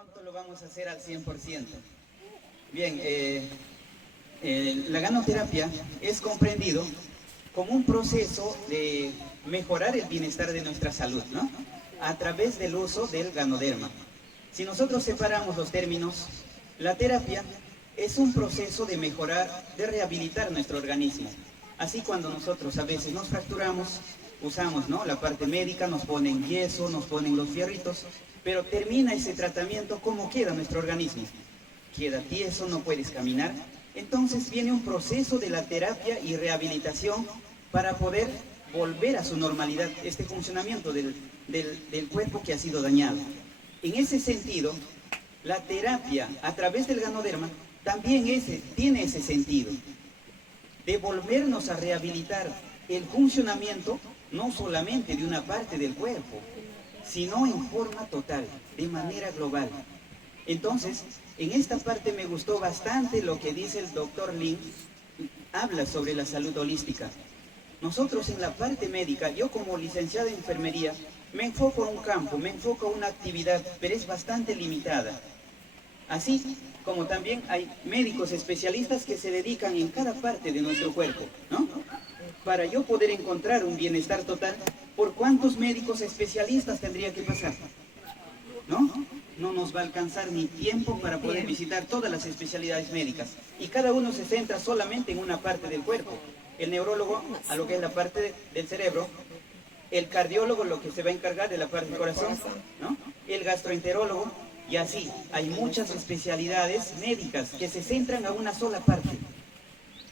pronto lo vamos a hacer al 100%. Bien, la ganoterapia es comprendido como un proceso de mejorar el bienestar de nuestra salud, ¿no? A través del uso del ganoderma. Si nosotros separamos los términos, la terapia es un proceso de mejorar, de rehabilitar nuestro organismo. Así cuando nosotros a veces nos fracturamos, usamos, ¿no?, la parte médica, nos ponen yeso, nos ponen los fierritos, pero termina ese tratamiento, ¿cómo queda nuestro organismo? Queda tieso, no puedes caminar. Entonces viene un proceso de la terapia y rehabilitación para poder volver a su normalidad, este funcionamiento del cuerpo que ha sido dañado. En ese sentido, la terapia a través del ganoderma también tiene ese sentido, de volvernos a rehabilitar el funcionamiento no solamente de una parte del cuerpo, sino en forma total, de manera global. Entonces, en esta parte me gustó bastante lo que dice el doctor Lin, habla sobre la salud holística. Nosotros en la parte médica, yo como licenciado en enfermería, me enfoco a un campo, me enfoco a una actividad, pero es bastante limitada. Así como también hay médicos especialistas que se dedican en cada parte de nuestro cuerpo, ¿no? Para yo poder encontrar un bienestar total, ¿por cuántos médicos especialistas tendría que pasar? ¿No? No nos va a alcanzar ni tiempo para poder visitar todas las especialidades médicas. Y cada uno se centra solamente en una parte del cuerpo. El neurólogo a lo que es la parte del cerebro, el cardiólogo lo que se va a encargar de la parte del corazón, ¿no? El gastroenterólogo, y así. Hay muchas especialidades médicas que se centran a una sola parte.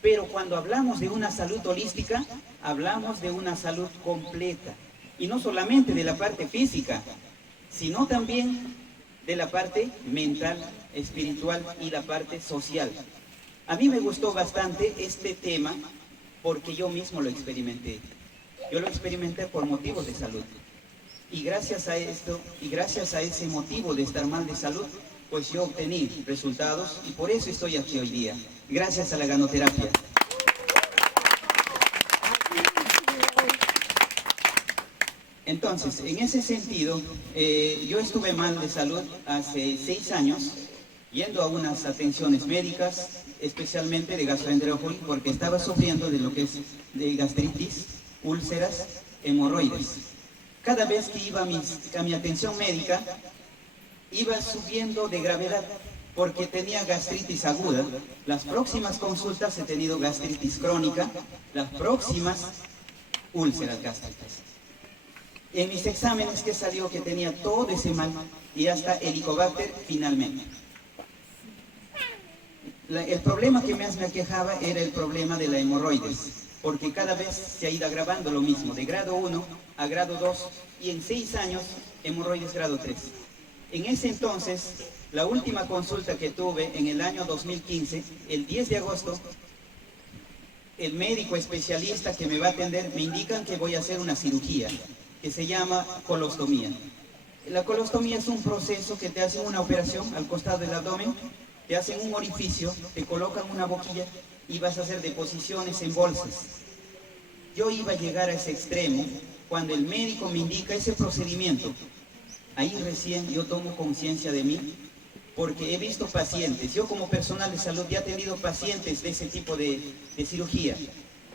Pero cuando hablamos de una salud holística, hablamos de una salud completa. Y no solamente de la parte física, sino también de la parte mental, espiritual y la parte social. A mí me gustó bastante este tema porque yo mismo lo experimenté. Yo lo experimenté por motivos de salud. Y gracias a esto, y gracias a ese motivo de estar mal de salud, pues yo obtení resultados y por eso estoy aquí hoy día. Gracias a la ganoterapia. Entonces, en ese sentido, yo estuve mal de salud hace 6 años, yendo a unas atenciones médicas, especialmente de gastroenterología, porque estaba sufriendo de lo que es de gastritis, úlceras, hemorroides. Cada vez que iba a mi atención médica, iba subiendo de gravedad, porque tenía gastritis aguda. Las próximas consultas he tenido gastritis crónica, las próximas úlceras gástricas. En mis exámenes que salió que tenía todo ese mal y hasta Helicobacter finalmente. El problema que más me aquejaba era el problema de la hemorroides, porque cada vez se ha ido agravando lo mismo, de grado 1 a grado 2 y en 6 años hemorroides grado 3. En ese entonces, la última consulta que tuve en el año 2015, el 10 de agosto, el médico especialista que me va a atender me indican que voy a hacer una cirugía que se llama colostomía. La colostomía es un proceso que te hacen una operación al costado del abdomen, te hacen un orificio, te colocan una boquilla y vas a hacer deposiciones en bolsas. Yo iba a llegar a ese extremo cuando el médico me indica ese procedimiento. Ahí recién yo tomo conciencia de mí, porque he visto pacientes, yo como personal de salud ya he tenido pacientes de ese tipo de cirugía,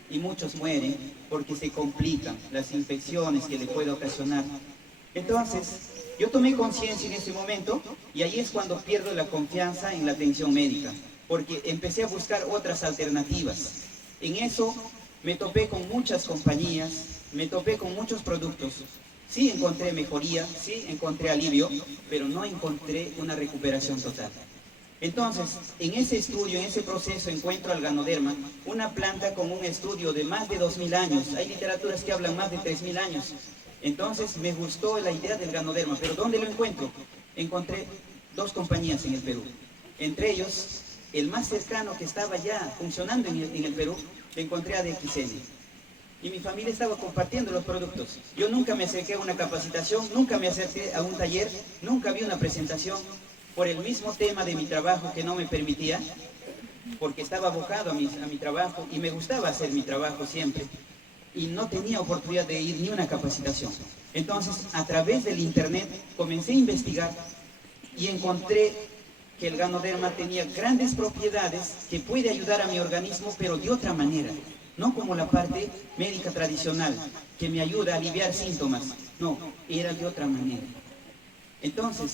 y muchos mueren porque se complican las infecciones que le puede ocasionar. Entonces, yo tomé conciencia en ese momento, y ahí es cuando pierdo la confianza en la atención médica, porque empecé a buscar otras alternativas. En eso me topé con muchas compañías, me topé con muchos productos. Sí encontré mejoría, sí encontré alivio, pero no encontré una recuperación total. Entonces, en ese estudio, en ese proceso, encuentro al ganoderma, una planta con un estudio de más de 2000 años. Hay literaturas que hablan más de 3000 años. Entonces, me gustó la idea del ganoderma, pero ¿dónde lo encuentro? Encontré 2 compañías en el Perú. Entre ellos, el más cercano que estaba ya funcionando en el Perú, lo encontré a DXN. Y mi familia estaba compartiendo los productos. Yo nunca me acerqué a una capacitación, nunca me acerqué a un taller, nunca vi una presentación, por el mismo tema de mi trabajo que no me permitía, porque estaba abocado a mi trabajo y me gustaba hacer mi trabajo siempre, y no tenía oportunidad de ir ni una capacitación. Entonces, a través del internet comencé a investigar y encontré que el Ganoderma tenía grandes propiedades que puede ayudar a mi organismo, pero de otra manera, no como la parte médica tradicional, que me ayuda a aliviar síntomas, no, era de otra manera. Entonces,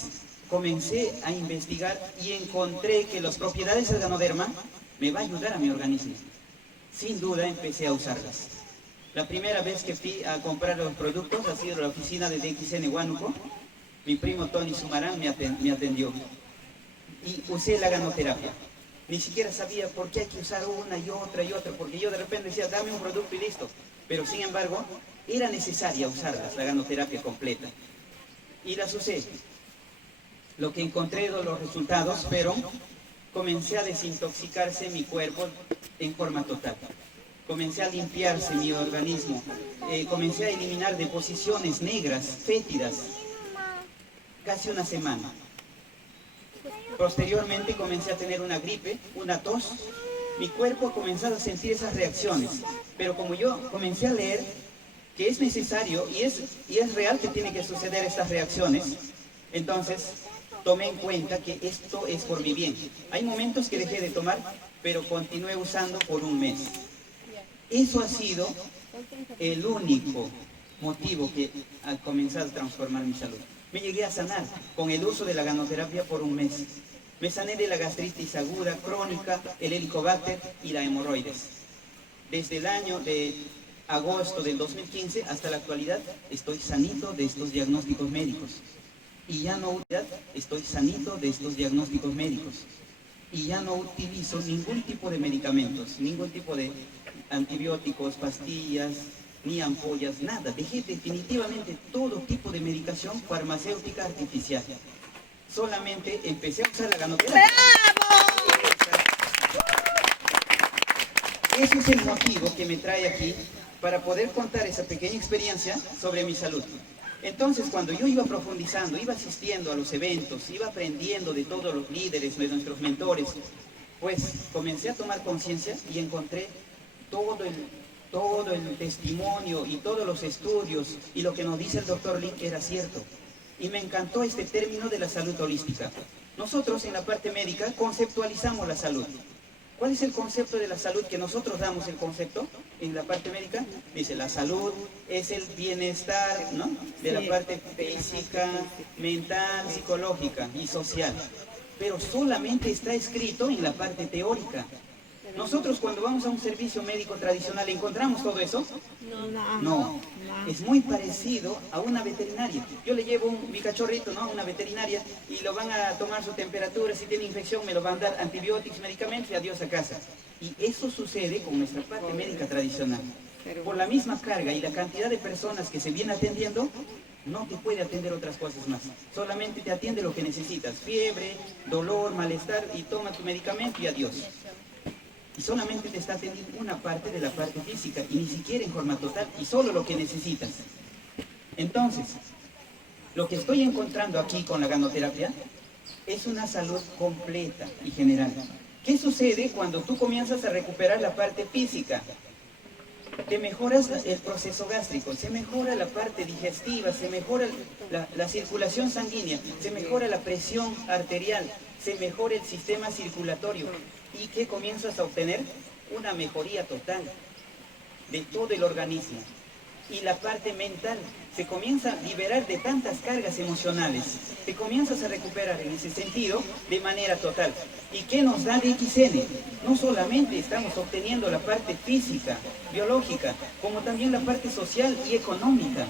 comencé a investigar y encontré que las propiedades del Ganoderma me va a ayudar a mi organismo. Sin duda empecé a usarlas. La primera vez que fui a comprar los productos ha sido en la oficina de DXN Huánuco. Mi primo Tony Sumarán me atendió y usé la ganoterapia. Ni siquiera sabía por qué hay que usar una y otra, porque yo de repente decía, dame un producto y listo. Pero sin embargo, era necesaria usarlas, la ganoterapia completa. Y las usé. Lo que encontré de los resultados, pero comencé a desintoxicarse mi cuerpo en forma total. Comencé a limpiarse mi organismo, comencé a eliminar deposiciones negras, fétidas, casi una semana. Posteriormente comencé a tener una gripe, una tos. Mi cuerpo ha comenzado a sentir esas reacciones, pero como yo comencé a leer que es necesario y es real que tiene que suceder estas reacciones, entonces tomé en cuenta que esto es por mi bien. Hay momentos que dejé de tomar, pero continué usando por un mes. Eso ha sido el único motivo que ha comenzado a transformar mi salud. Me llegué a sanar con el uso de la ganoterapia por un mes. Me sané de la gastritis aguda, crónica, el helicobacter y la hemorroides. Desde el año de agosto del 2015 hasta la actualidad estoy sanito de estos diagnósticos médicos. Y ya no estoy sanito de estos diagnósticos médicos. Y ya no utilizo ningún tipo de medicamentos, ningún tipo de antibióticos, pastillas, ni ampollas, nada. Dejé definitivamente todo tipo de medicación farmacéutica artificial. Solamente empecé a usar la ganoterapia. Ese es el motivo que me trae aquí para poder contar esa pequeña experiencia sobre mi salud. Entonces, cuando yo iba profundizando, iba asistiendo a los eventos, iba aprendiendo de todos los líderes, de nuestros mentores, pues comencé a tomar conciencia y encontré todo el testimonio y todos los estudios y lo que nos dice el doctor Link era cierto. Y me encantó este término de la salud holística. Nosotros en la parte médica conceptualizamos la salud. ¿Cuál es el concepto de la salud que nosotros damos el concepto en la parte médica? Dice, la salud es el bienestar, ¿no?, de la parte física, mental, psicológica y social. Pero solamente está escrito en la parte teórica. Nosotros cuando vamos a un servicio médico tradicional, ¿encontramos todo eso? No. Es muy parecido a una veterinaria. Yo le llevo mi cachorrito, ¿no?, a una veterinaria y lo van a tomar su temperatura, si tiene infección me lo van a dar antibióticos, medicamentos y adiós a casa. Y eso sucede con nuestra parte médica tradicional. Por la misma carga y la cantidad de personas que se viene atendiendo, no te puede atender otras cosas más. Solamente te atiende lo que necesitas. Fiebre, dolor, malestar y toma tu medicamento y adiós. Y solamente te está atendiendo una parte de la parte física y ni siquiera en forma total y solo lo que necesitas. Entonces, lo que estoy encontrando aquí con la ganoterapia es una salud completa y general. ¿Qué sucede cuando tú comienzas a recuperar la parte física? Te mejoras el proceso gástrico, se mejora la parte digestiva, se mejora la circulación sanguínea, se mejora la presión arterial, se mejora el sistema circulatorio. ¿Y qué comienzas a obtener? Una mejoría total de todo el organismo. Y la parte mental se comienza a liberar de tantas cargas emocionales. Te comienzas a recuperar en ese sentido de manera total. ¿Y qué nos da DXN? No solamente estamos obteniendo la parte física, biológica, como también la parte social y económica.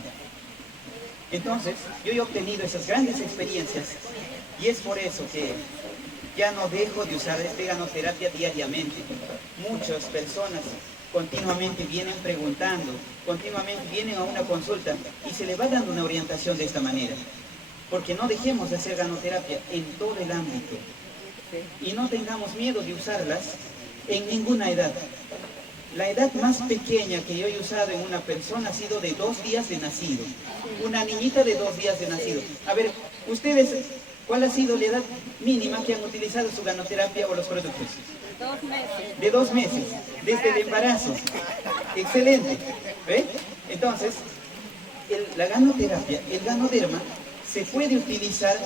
Entonces, yo he obtenido esas grandes experiencias y es por eso que ya no dejo de usar esta ganoterapia diariamente. Muchas personas continuamente vienen preguntando, continuamente vienen a una consulta y se le va dando una orientación de esta manera. Porque no dejemos de hacer ganoterapia en todo el ámbito y no tengamos miedo de usarlas en ninguna edad. La edad más pequeña que yo he usado en una persona ha sido de 2 días de nacido. Una niñita de 2 días de nacido. A ver, ustedes, ¿cuál ha sido la edad mínima que han utilizado su ganoterapia o los productos? 2 meses. De 2 meses, desde el embarazo. Excelente. ¿Ve? Entonces, la ganoterapia, el Ganoderma, se puede utilizar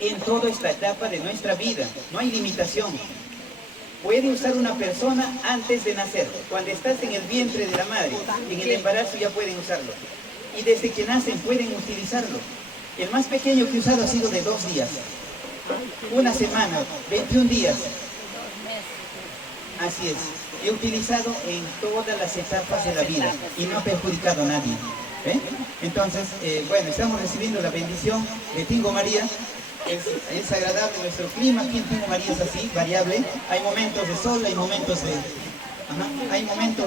en toda esta etapa de nuestra vida. No hay limitación. Puede usar una persona antes de nacer. Cuando estás en el vientre de la madre, en el embarazo ya pueden usarlo. Y desde que nacen pueden utilizarlo. El más pequeño que he usado ha sido de 2 días. Una semana, 21 días. Así es. He utilizado en todas las etapas de la vida y no ha perjudicado a nadie. ¿Ven? Entonces, bueno, estamos recibiendo la bendición de Tingo María. Es agradable nuestro clima, aquí en Tingo María es así, variable. Hay momentos de sol, hay momentos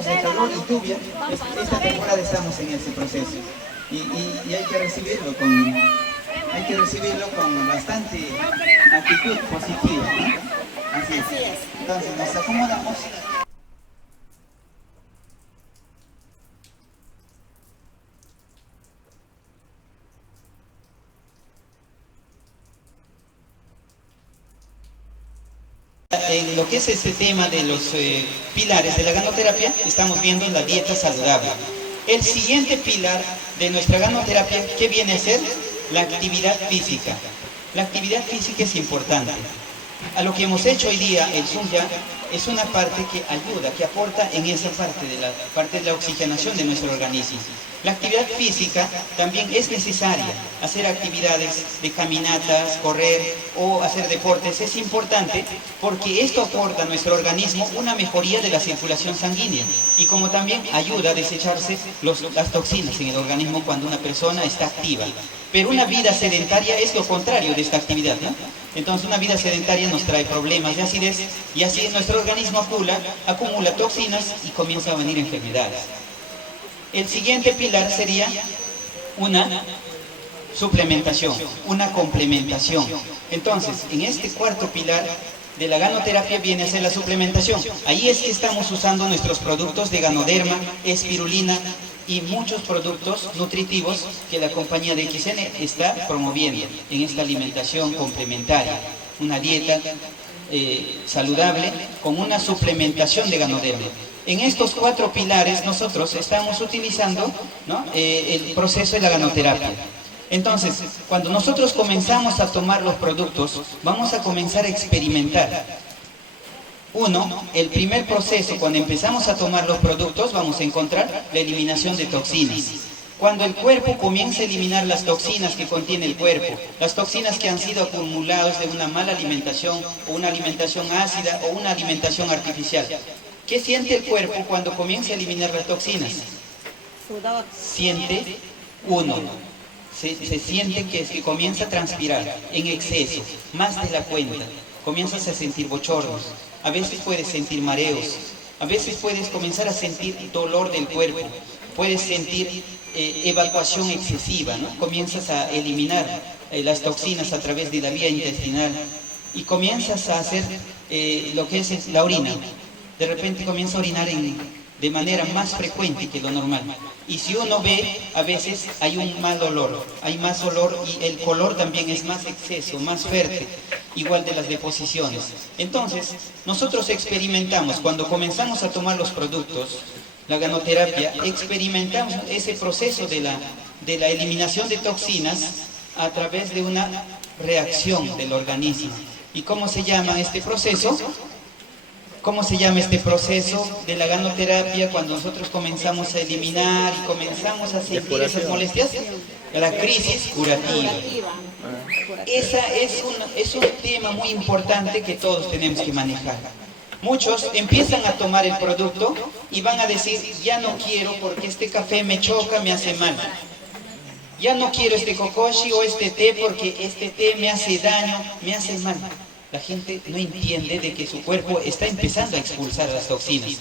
de calor y lluvia. Esta temporada estamos en ese proceso. Y hay que recibirlo con bastante actitud positiva, ¿no? Así es. Entonces nos acomodamos. En lo que es este tema de los pilares de la ganoterapia, estamos viendo la dieta saludable. El siguiente pilar de nuestra ganoterapia, ¿qué viene a ser? La actividad física. La actividad física es importante. A lo que hemos hecho hoy día, el Sunya, es una parte que ayuda, que aporta en esa parte de la oxigenación de nuestro organismo. La actividad física también es necesaria. Hacer actividades de caminatas, correr o hacer deportes es importante porque esto aporta a nuestro organismo una mejoría de la circulación sanguínea y como también ayuda a desecharse las toxinas en el organismo cuando una persona está activa. Pero una vida sedentaria es lo contrario de esta actividad, ¿no? Entonces una vida sedentaria nos trae problemas de acidez y así nuestro organismo acumula toxinas y comienza a venir enfermedades. El siguiente pilar sería una suplementación, una complementación. Entonces, en este cuarto pilar de la ganoterapia viene a ser la suplementación. Ahí es que estamos usando nuestros productos de Ganoderma, espirulina y muchos productos nutritivos que la compañía de XN está promoviendo en esta alimentación complementaria. Una dieta saludable con una suplementación de Ganoderma. En estos 4 pilares nosotros estamos utilizando, ¿no?, el proceso de la ganoterapia. Entonces, cuando nosotros comenzamos a tomar los productos, vamos a comenzar a experimentar. El primer proceso, cuando empezamos a tomar los productos, vamos a encontrar la eliminación de toxinas. Cuando el cuerpo comienza a eliminar las toxinas que contiene el cuerpo, las toxinas que han sido acumuladas de una mala alimentación, o una alimentación ácida, o una alimentación artificial. ¿Qué siente el cuerpo cuando comienza a eliminar las toxinas? Siente se siente que comienza a transpirar en exceso, más de la cuenta. Comienzas a sentir bochornos, a veces puedes sentir mareos, a veces puedes comenzar a sentir dolor del cuerpo, puedes sentir evacuación excesiva, ¿no? Comienzas a eliminar las toxinas a través de la vía intestinal y comienzas a hacer lo que es la orina. De repente comienza a orinar de manera más frecuente que lo normal. Y si uno ve, a veces hay un mal olor, hay más olor y el color también es más exceso, más fuerte, igual de las deposiciones. Entonces, nosotros experimentamos, cuando comenzamos a tomar los productos, la ganoterapia, experimentamos ese proceso de la eliminación de toxinas a través de una reacción del organismo. ¿Y cómo se llama este proceso? ¿Cómo se llama este proceso de la ganoterapia cuando nosotros comenzamos a eliminar y comenzamos a sentir esas molestias? La crisis curativa. Es un tema muy importante que todos tenemos que manejar. Muchos empiezan a tomar el producto y van a decir, ya no quiero porque este café me choca, me hace mal. Ya no quiero este kokoshi o este té porque este té me hace daño, me hace mal. La gente no entiende de que su cuerpo está empezando a expulsar las toxinas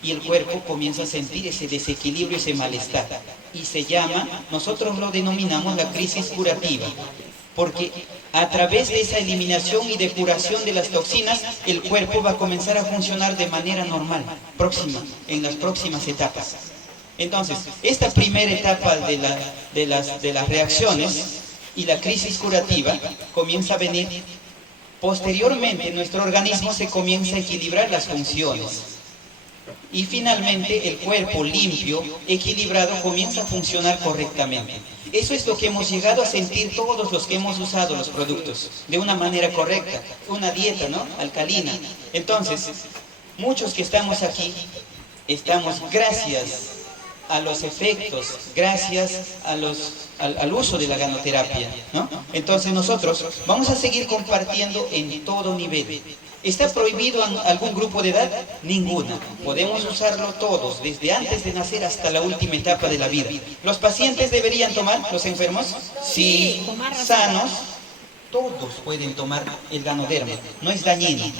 y el cuerpo comienza a sentir ese desequilibrio, ese malestar y se llama, nosotros lo denominamos la crisis curativa, porque a través de esa eliminación y depuración de las toxinas el cuerpo va a comenzar a funcionar de manera normal, en las próximas etapas. Entonces, esta primera etapa de las reacciones y la crisis curativa comienza a venir. Posteriormente, nuestro organismo se comienza a equilibrar las funciones. Y finalmente, el cuerpo limpio, equilibrado, comienza a funcionar correctamente. Eso es lo que hemos llegado a sentir todos los que hemos usado los productos de una manera correcta, una dieta, ¿no?, alcalina. Entonces, muchos que estamos aquí, estamos gracias a los efectos, gracias al uso de la ganoterapia, ¿no? Entonces nosotros vamos a seguir compartiendo en todo nivel. ¿Está prohibido en algún grupo de edad? Ninguna. Podemos usarlo todos, desde antes de nacer hasta la última etapa de la vida. ¿Los pacientes deberían tomar, los enfermos? Sí, sanos, todos pueden tomar el ganoderma, no es dañino.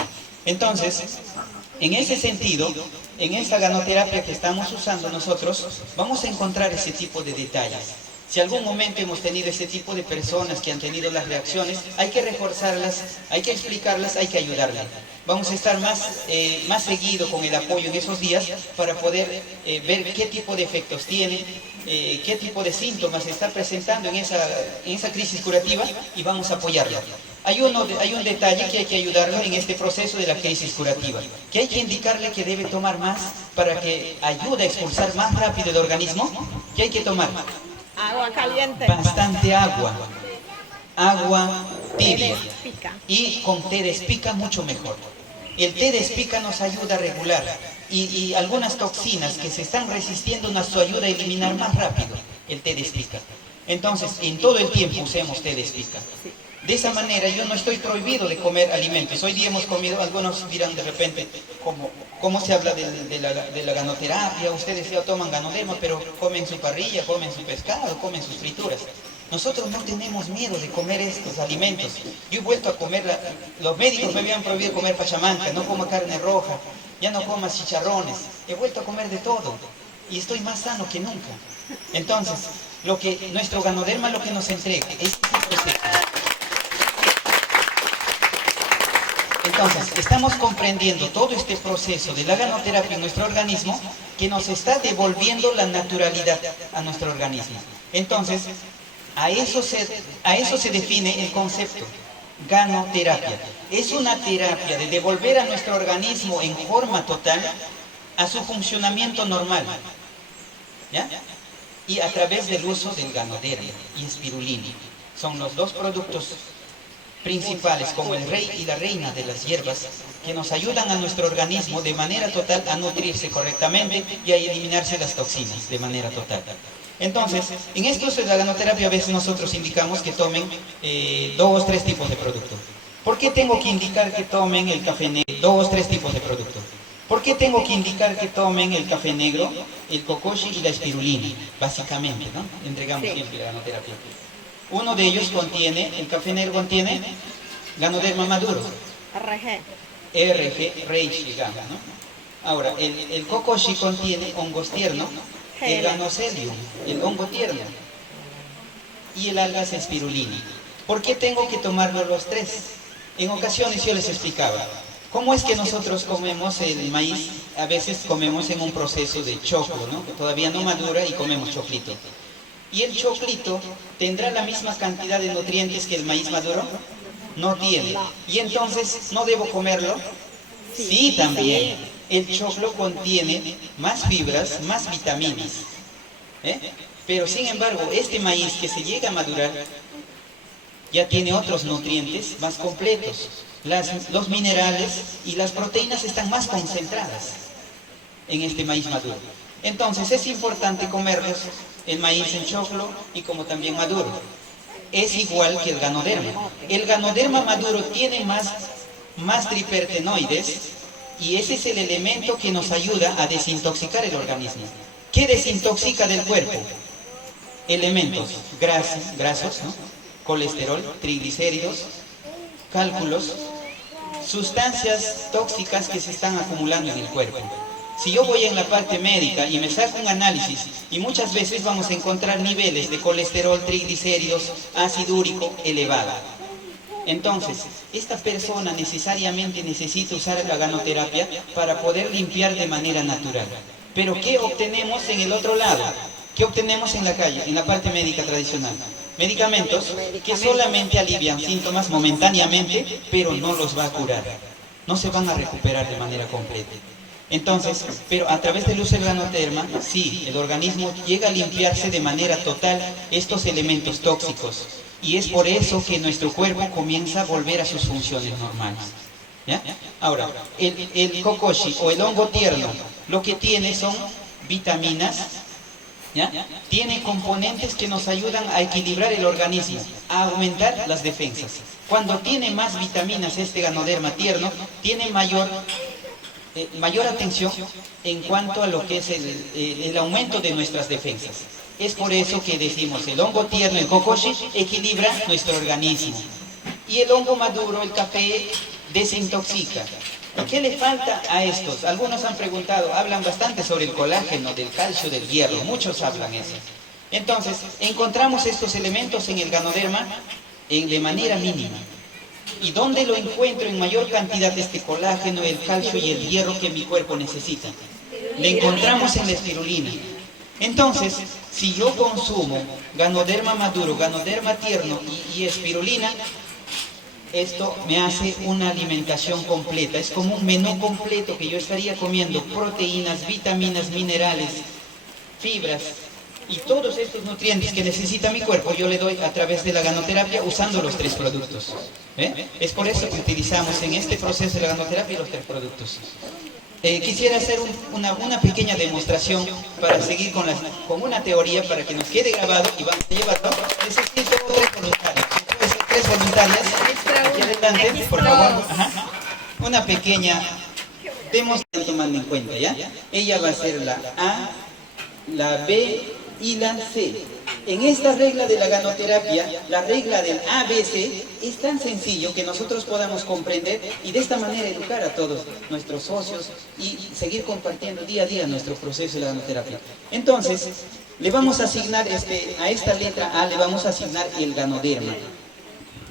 Entonces, en ese sentido, en esta ganoterapia que estamos usando nosotros, vamos a encontrar ese tipo de detalles. Si algún momento hemos tenido ese tipo de personas que han tenido las reacciones, hay que reforzarlas, hay que explicarlas, hay que ayudarlas. Vamos a estar más seguido con el apoyo en esos días para poder ver qué tipo de efectos tiene, qué tipo de síntomas está presentando en esa crisis curativa, y vamos a apoyarla. Hay un detalle que hay que ayudarlo en este proceso de la crisis curativa, que hay que indicarle que debe tomar más para que ayude a expulsar más rápido el organismo. ¿Qué hay que tomar? Agua caliente. Bastante agua. Agua tibia. Y con té de espica mucho mejor. El té de espica nos ayuda a regular y algunas toxinas que se están resistiendo nos ayuda a eliminar más rápido el té de espica. Entonces, en todo el tiempo usemos té de espica. De esa manera yo no estoy prohibido de comer alimentos. Hoy día hemos comido, algunos dirán de repente, ¿cómo se habla de la ganoterapia? Ustedes ya toman ganoderma, pero comen su parrilla, comen su pescado, comen sus frituras. Nosotros no tenemos miedo de comer estos alimentos. Yo he vuelto a comer, los médicos me habían prohibido comer pachamanca, no coma carne roja, ya no comas chicharrones. He vuelto a comer de todo y estoy más sano que nunca. Entonces, nuestro ganoderma lo que nos entrega es este proceso. Entonces, estamos comprendiendo todo este proceso de la ganoterapia en nuestro organismo, que nos está devolviendo la naturalidad a nuestro organismo. Entonces, a eso se define el concepto, ganoterapia. Es una terapia de devolver a nuestro organismo en forma total a su funcionamiento normal, ¿ya? Y a través del uso del ganoderma y espirulina. Son los dos productos principales, como el rey y la reina de las hierbas, que nos ayudan a nuestro organismo de manera total a nutrirse correctamente y a eliminarse las toxinas de manera total. Entonces, en esto de la ganoterapia a veces nosotros indicamos que tomen 2-3 tipos de productos. ¿Por qué tengo que indicar que tomen el café negro? 2-3 tipos de productos. ¿Por qué tengo que indicar que tomen el café negro, el kokoshi y la espirulina? Básicamente, ¿no? Entregamos siempre la ganoterapia. Uno de ellos contiene, el café negro contiene ganoderma maduro. RG, Reishi Gamma, ¿no? Ahora, el kokoshi contiene hongos tiernos, el Ganocelium, el hongo tierno, y el algas espirulina. ¿Por qué tengo que tomarlos los tres? En ocasiones yo les explicaba, ¿cómo es que nosotros comemos el maíz? A veces comemos en un proceso de choclo, ¿no? Todavía no madura y comemos choclito. ¿Y el choclito tendrá la misma cantidad de nutrientes que el maíz maduro? No tiene. ¿Y entonces no debo comerlo? Sí, también. El choclo contiene más fibras, más vitaminas. Pero sin embargo, este maíz que se llega a madurar ya tiene otros nutrientes más completos. Los minerales y las proteínas están más concentradas en este maíz maduro. Entonces es importante comerlos, el maíz en choclo y como también maduro. Es igual que el ganoderma. El ganoderma maduro tiene más tripertenoides y ese es el elemento que nos ayuda a desintoxicar el organismo. ¿Qué desintoxica del cuerpo? Elementos grasos, ¿no? Colesterol, triglicéridos, cálculos, sustancias tóxicas que se están acumulando en el cuerpo. Si yo voy en la parte médica y me saco un análisis, y muchas veces vamos a encontrar niveles de colesterol, triglicéridos, ácido úrico elevado. Entonces, esta persona necesariamente necesita usar la ganoterapia para poder limpiar de manera natural. Pero ¿qué obtenemos en el otro lado? ¿Qué obtenemos en la calle, en la parte médica tradicional? Medicamentos que solamente alivian síntomas momentáneamente, pero no los va a curar. No se van a recuperar de manera completa. Entonces, pero a través del uso del ganoderma, sí, el organismo llega a limpiarse de manera total estos elementos tóxicos. Y es por eso que nuestro cuerpo comienza a volver a sus funciones normales. ¿Ya? Ahora, el kokoshi o el hongo tierno, lo que tiene son vitaminas, ¿ya? Tiene componentes que nos ayudan a equilibrar el organismo, a aumentar las defensas. Cuando tiene más vitaminas este ganoderma tierno, tiene mayor atención en cuanto a lo que es el aumento de nuestras defensas. Es por eso que decimos, el hongo tierno, el kokoshi, equilibra nuestro organismo. Y el hongo maduro, el café, desintoxica. ¿Y qué le falta a estos? Algunos han preguntado, hablan bastante sobre el colágeno, del calcio, del hierro, muchos hablan eso. Entonces, encontramos estos elementos en el ganoderma de manera mínima. ¿Y dónde lo encuentro en mayor cantidad este colágeno, el calcio y el hierro que mi cuerpo necesita? Le encontramos en la espirulina. Entonces, si yo consumo ganoderma maduro, ganoderma tierno y espirulina, esto me hace una alimentación completa. Es como un menú completo que yo estaría comiendo proteínas, vitaminas, minerales, fibras y todos estos nutrientes que necesita mi cuerpo, yo le doy a través de la ganoterapia usando los 3 productos. Es por eso que utilizamos en este proceso de la ganoterapia los 3 productos. Quisiera hacer una pequeña demostración para seguir con una teoría para que nos quede grabado y vamos a llevarlo. Necesito 3 voluntarios. Puede ser 3 voluntarias. Aquí adelante, por favor. Ajá. Una pequeña demostración tomando en cuenta, ¿ya? Ella va a ser la A, la B y la C. En esta regla de la ganoterapia, la regla del ABC, es tan sencillo que nosotros podamos comprender y de esta manera educar a todos nuestros socios y seguir compartiendo día a día nuestro proceso de la ganoterapia. Entonces, le vamos a asignar a esta letra A, le vamos a asignar el ganoderma.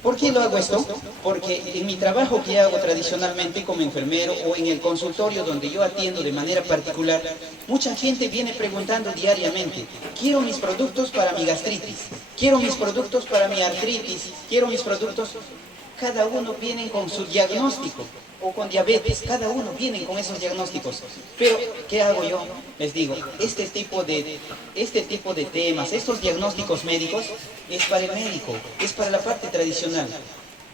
¿Por qué lo hago esto? Porque en mi trabajo que hago tradicionalmente como enfermero o en el consultorio donde yo atiendo de manera particular, mucha gente viene preguntando diariamente, quiero mis productos para mi gastritis, quiero mis productos para mi artritis, quiero mis productos... Cada uno viene con su diagnóstico, o con diabetes, cada uno viene con esos diagnósticos. Pero, ¿qué hago yo? Les digo, este tipo de temas, estos diagnósticos médicos, es para el médico, es para la parte tradicional.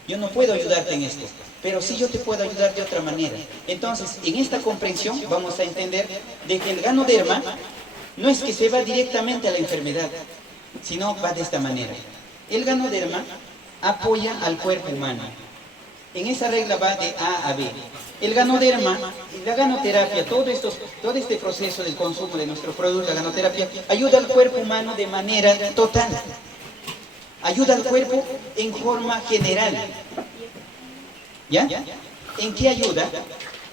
Yo no puedo ayudarte en esto, pero sí yo te puedo ayudar de otra manera. Entonces, en esta comprensión vamos a entender de que el ganoderma no es que se va directamente a la enfermedad, sino va de esta manera. El ganoderma apoya al cuerpo humano. En esa regla va de A a B. El ganoderma, la ganoterapia, todo este proceso del consumo de nuestro producto, la ganoterapia, ayuda al cuerpo humano de manera total. Ayuda al cuerpo en forma general. ¿Ya? ¿En qué ayuda?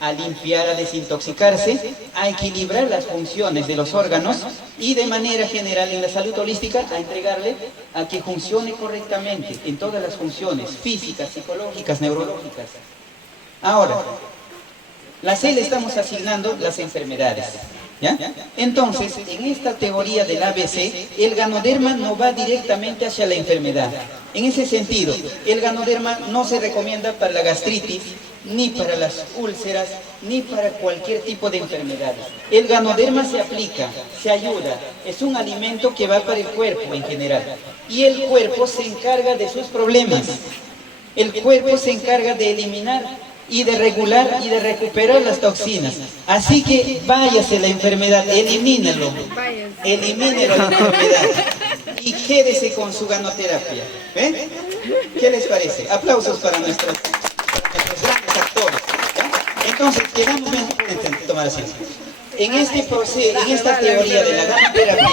A limpiar, a desintoxicarse, a equilibrar las funciones de los órganos y de manera general en la salud holística a entregarle a que funcione correctamente en todas las funciones físicas, psicológicas, neurológicas. Ahora, la C le estamos asignando las enfermedades. ¿Ya? Entonces, en esta teoría del ABC, el ganoderma no va directamente hacia la enfermedad. En ese sentido, el ganoderma no se recomienda para la gastritis, ni para las úlceras, ni para cualquier tipo de enfermedades. El ganoderma se aplica, se ayuda, es un alimento que va para el cuerpo en general. Y el cuerpo se encarga de sus problemas. El cuerpo se encarga de eliminar y de regular y de recuperar las toxinas. Así que váyase la enfermedad, elimínelo la enfermedad y quédese con su ganoterapia. ¿Eh? ¿Qué les parece? Aplausos para nuestros grandes actores. ¿Ya? Entonces, quedamos bien, pueden tomar asiento. En este proceso, en esta teoría de la ganoterapia,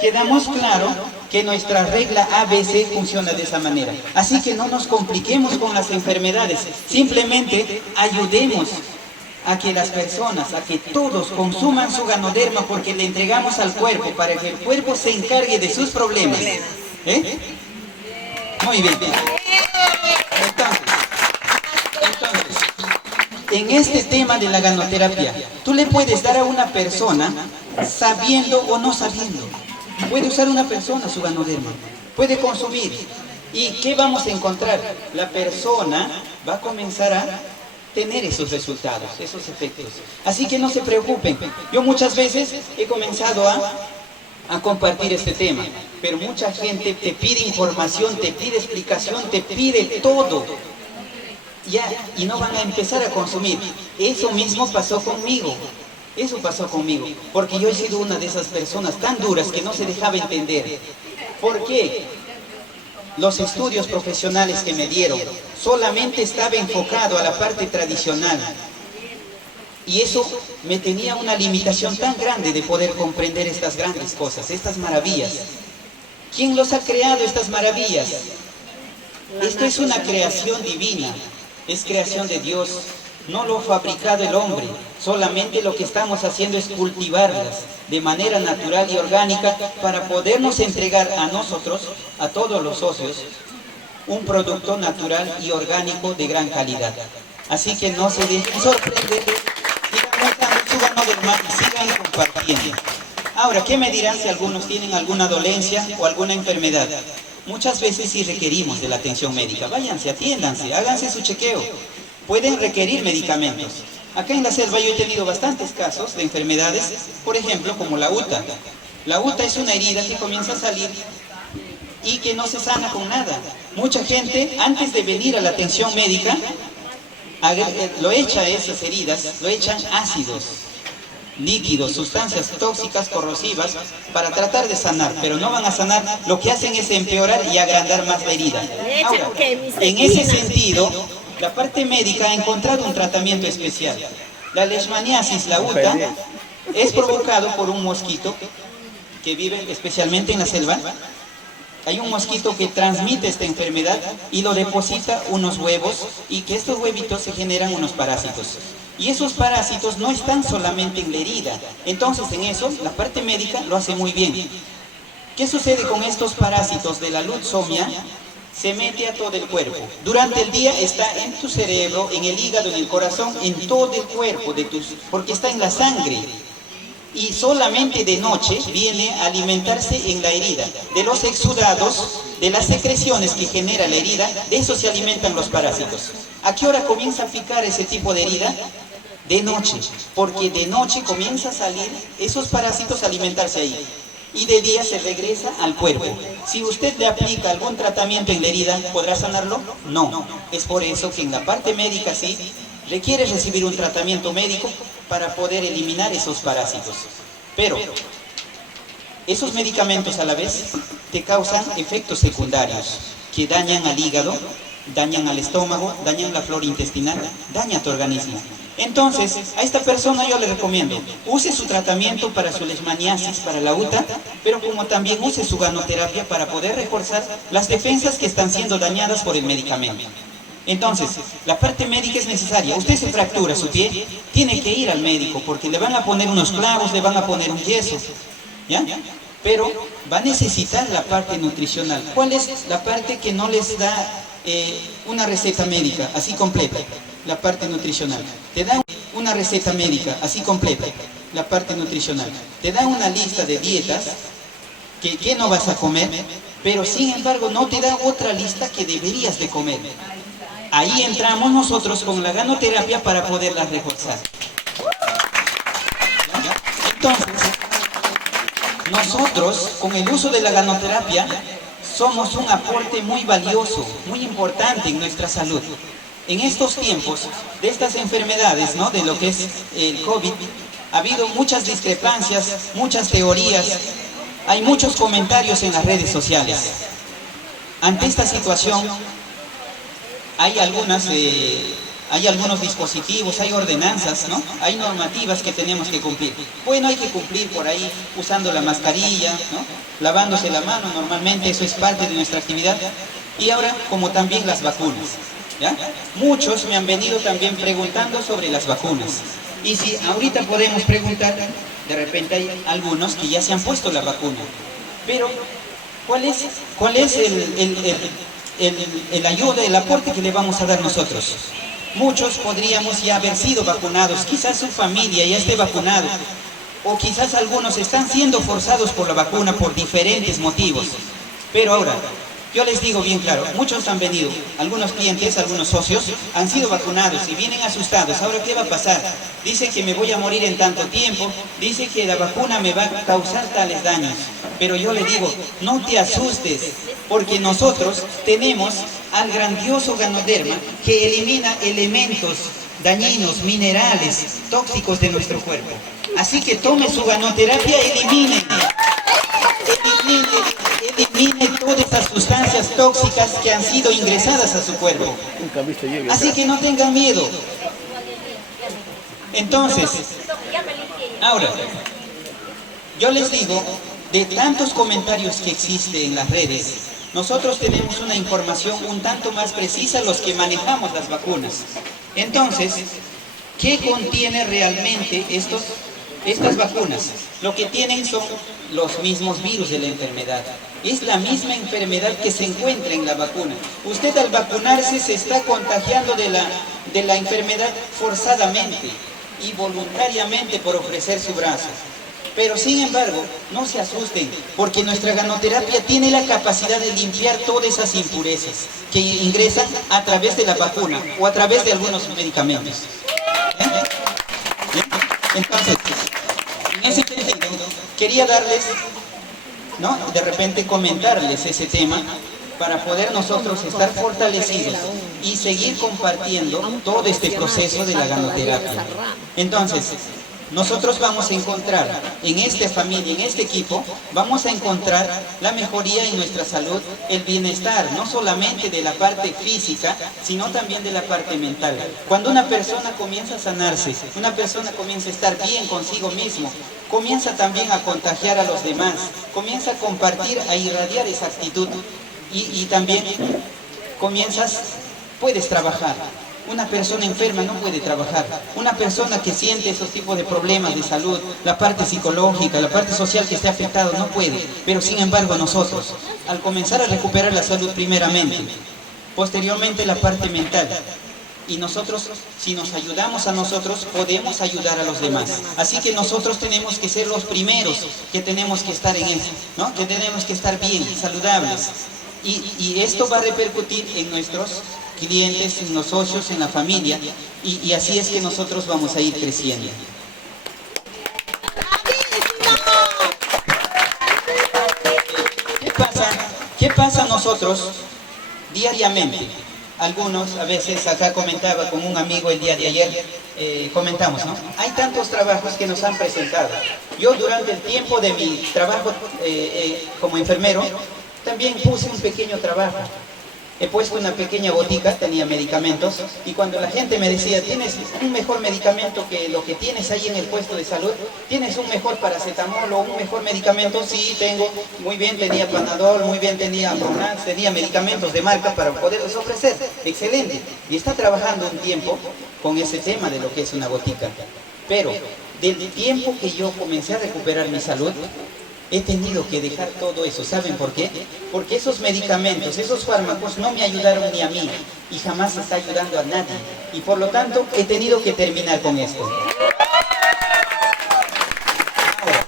quedamos claro que nuestra regla ABC funciona de esa manera. Así que no nos compliquemos con las enfermedades, simplemente ayudemos a que las personas, a que todos consuman su ganoderma porque le entregamos al cuerpo para que el cuerpo se encargue de sus problemas. ¿Eh? Muy bien. Entonces, en este tema de la ganoterapia, tú le puedes dar a una persona sabiendo o no sabiendo. Puede usar una persona su ganoderma, puede consumir. ¿Y qué vamos a encontrar? La persona va a comenzar a tener esos resultados, esos efectos. Así que no se preocupen. Yo muchas veces he comenzado a compartir este tema, pero mucha gente te pide información, te pide explicación, te pide todo. Ya, y no van a empezar a consumir. Eso mismo pasó conmigo. Eso pasó conmigo, porque yo he sido una de esas personas tan duras que no se dejaba entender. ¿Por qué? Los estudios profesionales que me dieron solamente estaba enfocado a la parte tradicional. Y eso me tenía una limitación tan grande de poder comprender estas grandes cosas, estas maravillas. ¿Quién los ha creado, estas maravillas? Esto es una creación divina, es creación de Dios. No lo ha fabricado el hombre, solamente lo que estamos haciendo es cultivarlas de manera natural y orgánica para podernos entregar a nosotros, a todos los socios, un producto natural y orgánico de gran calidad. Así que no se dejen sorprender, sigan compartiendo. Ahora, ¿qué me dirán si algunos tienen alguna dolencia o alguna enfermedad? Muchas veces sí requerimos de la atención médica. Váyanse, atiéndanse, háganse su chequeo. Pueden requerir medicamentos. Acá en la selva yo he tenido bastantes casos de enfermedades, por ejemplo, como la UTA. La UTA es una herida que comienza a salir y que no se sana con nada. Mucha gente, antes de venir a la atención médica, lo echa a esas heridas, lo echan ácidos, líquidos, sustancias tóxicas, corrosivas, para tratar de sanar, pero no van a sanar. Lo que hacen es empeorar y agrandar más la herida. Ahora, en ese sentido, la parte médica ha encontrado un tratamiento especial. La leishmaniasis, la UTA, es provocado por un mosquito que vive especialmente en la selva. Hay un mosquito que transmite esta enfermedad y lo deposita unos huevos, y que estos huevitos se generan unos parásitos. Y esos parásitos no están solamente en la herida. Entonces en eso la parte médica lo hace muy bien. ¿Qué sucede con estos parásitos de la lutzomia? Se mete a todo el cuerpo. Durante el día está en tu cerebro, en el hígado, en el corazón, en todo el cuerpo, porque está en la sangre. Y solamente de noche viene a alimentarse en la herida. De los exudados, de las secreciones que genera la herida, de eso se alimentan los parásitos. ¿A qué hora comienza a picar ese tipo de herida? De noche, porque de noche comienza a salir esos parásitos a alimentarse ahí. Y de día se regresa al cuerpo. Si usted le aplica algún tratamiento en la herida, ¿podrá sanarlo? No. Es por eso que en la parte médica sí requiere recibir un tratamiento médico para poder eliminar esos parásitos. Pero esos medicamentos a la vez te causan efectos secundarios que dañan al hígado, dañan al estómago, dañan la flora intestinal, dañan tu organismo. Entonces, a esta persona yo le recomiendo, use su tratamiento para su leishmaniasis, para la UTA, pero como también use su ganoterapia para poder reforzar las defensas que están siendo dañadas por el medicamento. Entonces, la parte médica es necesaria. Usted se fractura su pie, tiene que ir al médico porque le van a poner unos clavos, le van a poner un yeso, ¿ya? Pero va a necesitar la parte nutricional. ¿Cuál es la parte que no les da una receta médica así completa? La parte nutricional. Te da una receta médica así completa, la parte nutricional. Te da una lista de dietas que no vas a comer, pero sin embargo no te da otra lista que deberías de comer. Ahí entramos nosotros con la ganoterapia para poderla reforzar. Entonces, nosotros con el uso de la ganoterapia somos un aporte muy valioso, muy importante en nuestra salud. En estos tiempos de estas enfermedades, ¿no?, de lo que es el COVID, ha habido muchas discrepancias, muchas teorías, hay muchos comentarios en las redes sociales. Ante esta situación, hay algunos dispositivos, hay ordenanzas, ¿no? Hay normativas que tenemos que cumplir. Bueno, hay que cumplir por ahí usando la mascarilla, ¿no?, lavándose la mano normalmente, eso es parte de nuestra actividad. Y ahora, como también las vacunas, ¿ya? Muchos me han venido también preguntando sobre las vacunas. Y si ahorita podemos preguntar, de repente hay algunos que ya se han puesto la vacuna. Pero, ¿cuál es el ayuda, el aporte que le vamos a dar nosotros? Muchos podríamos ya haber sido vacunados, quizás su familia ya esté vacunado, o quizás algunos están siendo forzados por la vacuna por diferentes motivos. Pero ahora, Yo les digo bien claro, muchos han venido, algunos clientes, algunos socios han sido vacunados y vienen asustados. Ahora, ¿qué va a pasar? Dicen que me voy a morir en tanto tiempo, dicen que la vacuna me va a causar tales daños. Pero yo le digo, no te asustes, porque nosotros tenemos al grandioso Ganoderma que elimina elementos dañinos, minerales, tóxicos de nuestro cuerpo. Así que tome su ganoterapia, elimine todas esas sustancias tóxicas que han sido ingresadas a su cuerpo. Así que no tengan miedo. Entonces, ahora, yo les digo, de tantos comentarios que existen en las redes, nosotros tenemos una información un tanto más precisa los que manejamos las vacunas. Entonces, ¿qué contiene realmente estas vacunas? Lo que tienen son los mismos virus de la enfermedad. Es la misma enfermedad que se encuentra en la vacuna. Usted al vacunarse se está contagiando de la enfermedad forzadamente y voluntariamente por ofrecer su brazo. Pero sin embargo, no se asusten, porque nuestra ganoterapia tiene la capacidad de limpiar todas esas impurezas que ingresan a través de la vacuna o a través de algunos medicamentos. ¿Bien? Entonces, en ese sentido, quería darles, ¿no?, de repente comentarles ese tema para poder nosotros estar fortalecidos y seguir compartiendo todo este proceso de la ganoterapia. Entonces, nosotros vamos a encontrar en esta familia, en este equipo, vamos a encontrar la mejoría en nuestra salud, el bienestar, no solamente de la parte física, sino también de la parte mental. Cuando una persona comienza a sanarse, una persona comienza a estar bien consigo mismo, comienza también a contagiar a los demás, comienza a compartir, a irradiar esa actitud y también puedes trabajar. Una persona enferma no puede trabajar. Una persona que siente esos tipos de problemas de salud, la parte psicológica, la parte social que esté afectado, no puede. Pero sin embargo nosotros, al comenzar a recuperar la salud primeramente, posteriormente la parte mental, y nosotros, si nos ayudamos a nosotros, podemos ayudar a los demás. Así que nosotros tenemos que ser los primeros que tenemos que estar en eso, ¿no? Que tenemos que estar bien, saludables. Y esto va a repercutir en nuestros clientes, en los socios, en la familia, y así es que nosotros vamos a ir creciendo. ¿Qué pasa nosotros diariamente? Algunos, a veces, acá comentaba con un amigo el día de ayer, comentamos, ¿no? Hay tantos trabajos que nos han presentado. Yo durante el tiempo de mi trabajo como enfermero, también puse un pequeño trabajo. He puesto una pequeña botica, tenía medicamentos, y cuando la gente me decía, ¿tienes un mejor medicamento que lo que tienes ahí en el puesto de salud? ¿Tienes un mejor paracetamol o un mejor medicamento? Sí, tengo. Muy bien, tenía Panadol, muy bien, tenía Pronax, tenía medicamentos de marca para poderlos ofrecer. Excelente. Y está trabajando un tiempo con ese tema de lo que es una botica. Pero, del tiempo que yo comencé a recuperar mi salud, he tenido que dejar todo eso. ¿Saben por qué? Porque esos medicamentos, esos fármacos no me ayudaron ni a mí y jamás está ayudando a nadie. Y por lo tanto, he tenido que terminar con esto. Ahora,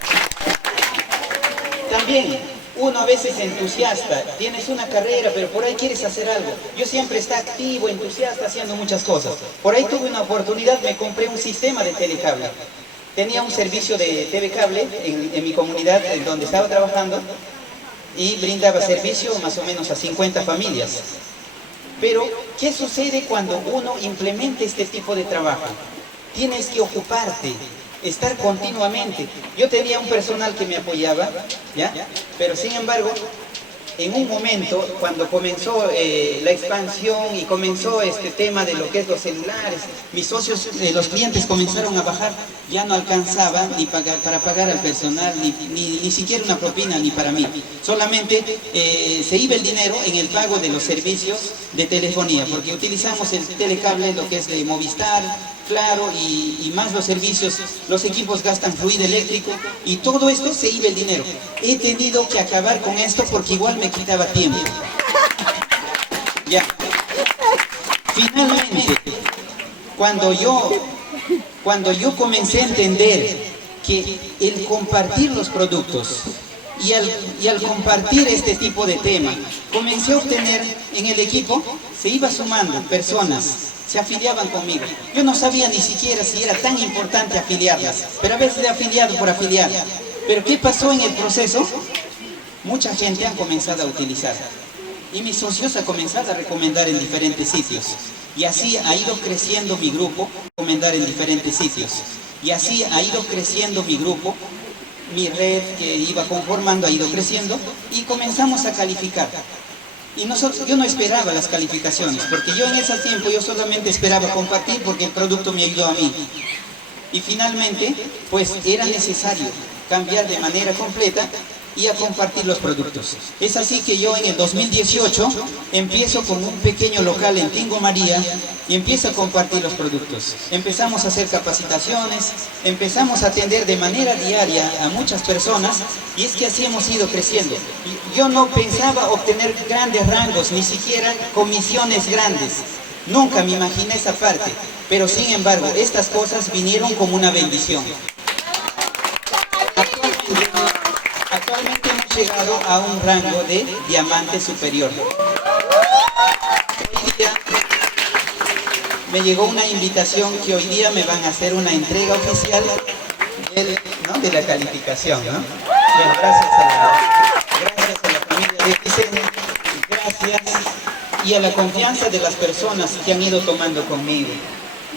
también, uno a veces entusiasta, tienes una carrera, pero por ahí quieres hacer algo. Yo siempre está activo, entusiasta, haciendo muchas cosas. Por ahí tuve una oportunidad, me compré un sistema de telecable. Tenía un servicio de TV cable en mi comunidad en donde estaba trabajando y brindaba servicio más o menos a 50 familias. Pero, ¿qué sucede cuando uno implementa este tipo de trabajo? Tienes que ocuparte, estar continuamente. Yo tenía un personal que me apoyaba, ¿ya? Pero sin embargo, en un momento, cuando comenzó la expansión y comenzó este tema de lo que es los celulares, mis socios, los clientes comenzaron a bajar, ya no alcanzaban ni para pagar al personal, ni siquiera una propina ni para mí. Solamente se iba el dinero en el pago de los servicios de telefonía, porque utilizamos el telecable, lo que es de Movistar, Claro, y más los servicios, los equipos gastan fluido eléctrico y todo esto se iba el dinero. He tenido que acabar con esto porque igual me quitaba tiempo. Ya. Finalmente, cuando yo comencé a entender que el compartir los productos y al compartir este tipo de tema, comencé a obtener en el equipo, se iba sumando personas, se afiliaban conmigo. Yo no sabía ni siquiera si era tan importante afiliarlas, pero a veces he afiliado por afiliar. Pero ¿qué pasó en el proceso? Mucha gente ha comenzado a utilizar. Y mis socios han comenzado a recomendar en diferentes sitios. Y así ha ido creciendo mi grupo, recomendar en diferentes sitios. Y así ha ido creciendo mi grupo, mi red que iba conformando ha ido creciendo y comenzamos a calificar. Y yo no esperaba las calificaciones, porque yo en ese tiempo yo solamente esperaba compartir porque el producto me ayudó a mí. Y finalmente, pues era necesario cambiar de manera completa y a compartir los productos. Es así que yo en el 2018 empiezo con un pequeño local en Tingo María y empiezo a compartir los productos. Empezamos a hacer capacitaciones, empezamos a atender de manera diaria a muchas personas y es que así hemos ido creciendo. Yo no pensaba obtener grandes rangos, ni siquiera comisiones grandes. Nunca me imaginé esa parte, pero sin embargo estas cosas vinieron como una bendición. Actualmente hemos llegado a un rango de diamante superior. Hoy día me llegó una invitación que hoy día me van a hacer una entrega oficial de la calificación, ¿no? Bien, gracias a la familia de Vicente, gracias y a la confianza de las personas que han ido tomando conmigo.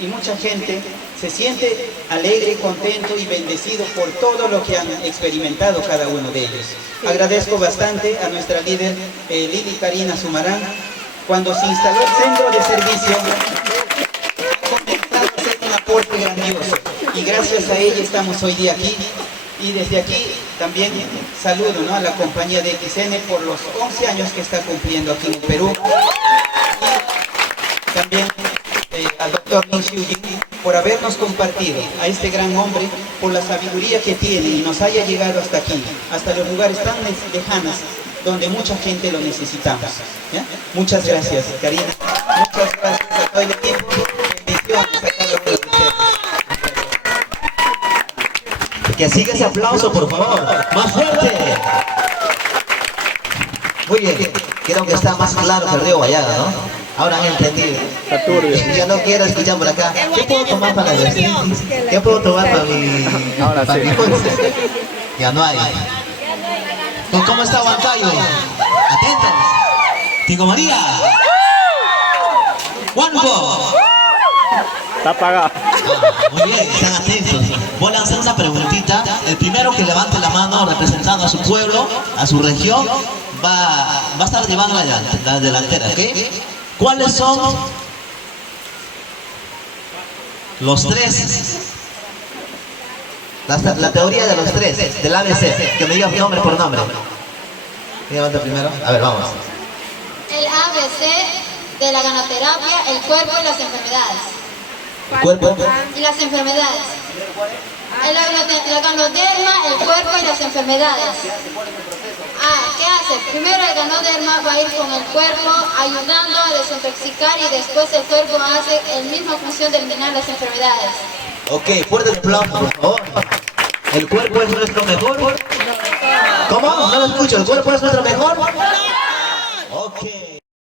Y mucha gente se siente alegre, contento y bendecido por todo lo que han experimentado cada uno de ellos. Agradezco bastante a nuestra líder Lili Karina Sumarán. Cuando se instaló el centro de servicio, ha comenzado a hacer un aporte grandioso. Y gracias a ella estamos hoy día aquí. Y desde aquí también saludo, ¿no?, a la compañía de XN por los 11 años que está cumpliendo aquí en Perú. Y también al doctor Lin Xiujin por habernos compartido a este gran hombre, por la sabiduría que tiene y nos haya llegado hasta aquí, hasta los lugares tan lejanos donde mucha gente lo necesitamos. ¿Ya? Muchas gracias, Karina. Muchas gracias a todo el equipo. Bendiciones a cada uno de ustedes. Que siga ese aplauso, por favor. Más fuerte. Muy bien. Creo que está más claro que el río Guayaga, ¿no? Ahora han entendido. Yo no quiero escuchar por acá. ¿Qué puedo tomar para la gastritis? ¿Qué puedo tomar para mi... para mi cólera? Ya no hay. ¿Cómo está Huancayo? Atentos. Tingo María. Huanco. Está apagado. Muy bien, están atentos. Voy a lanzar una preguntita. El primero que levante la mano representando a su pueblo, a su región, va a estar llevando la delantera, ¿ok? ¿Cuáles son los tres? La teoría de los tres, del ABC, que me diga nombre por nombre. ¿Quién levanta primero? A ver, vamos. El ABC de la ganoterapia, el cuerpo y las enfermedades. El cuerpo y las enfermedades. La ganoderma, el cuerpo y las enfermedades. ¿Qué hace? Primero el ganoderma va a ir con el cuerpo ayudando a desintoxicar y después el cuerpo hace la misma función de eliminar las enfermedades. Ok, fuerte el aplauso, por favor. ¿El cuerpo es nuestro mejor? ¿Cómo? No lo escucho. ¿El cuerpo es nuestro mejor? Ok.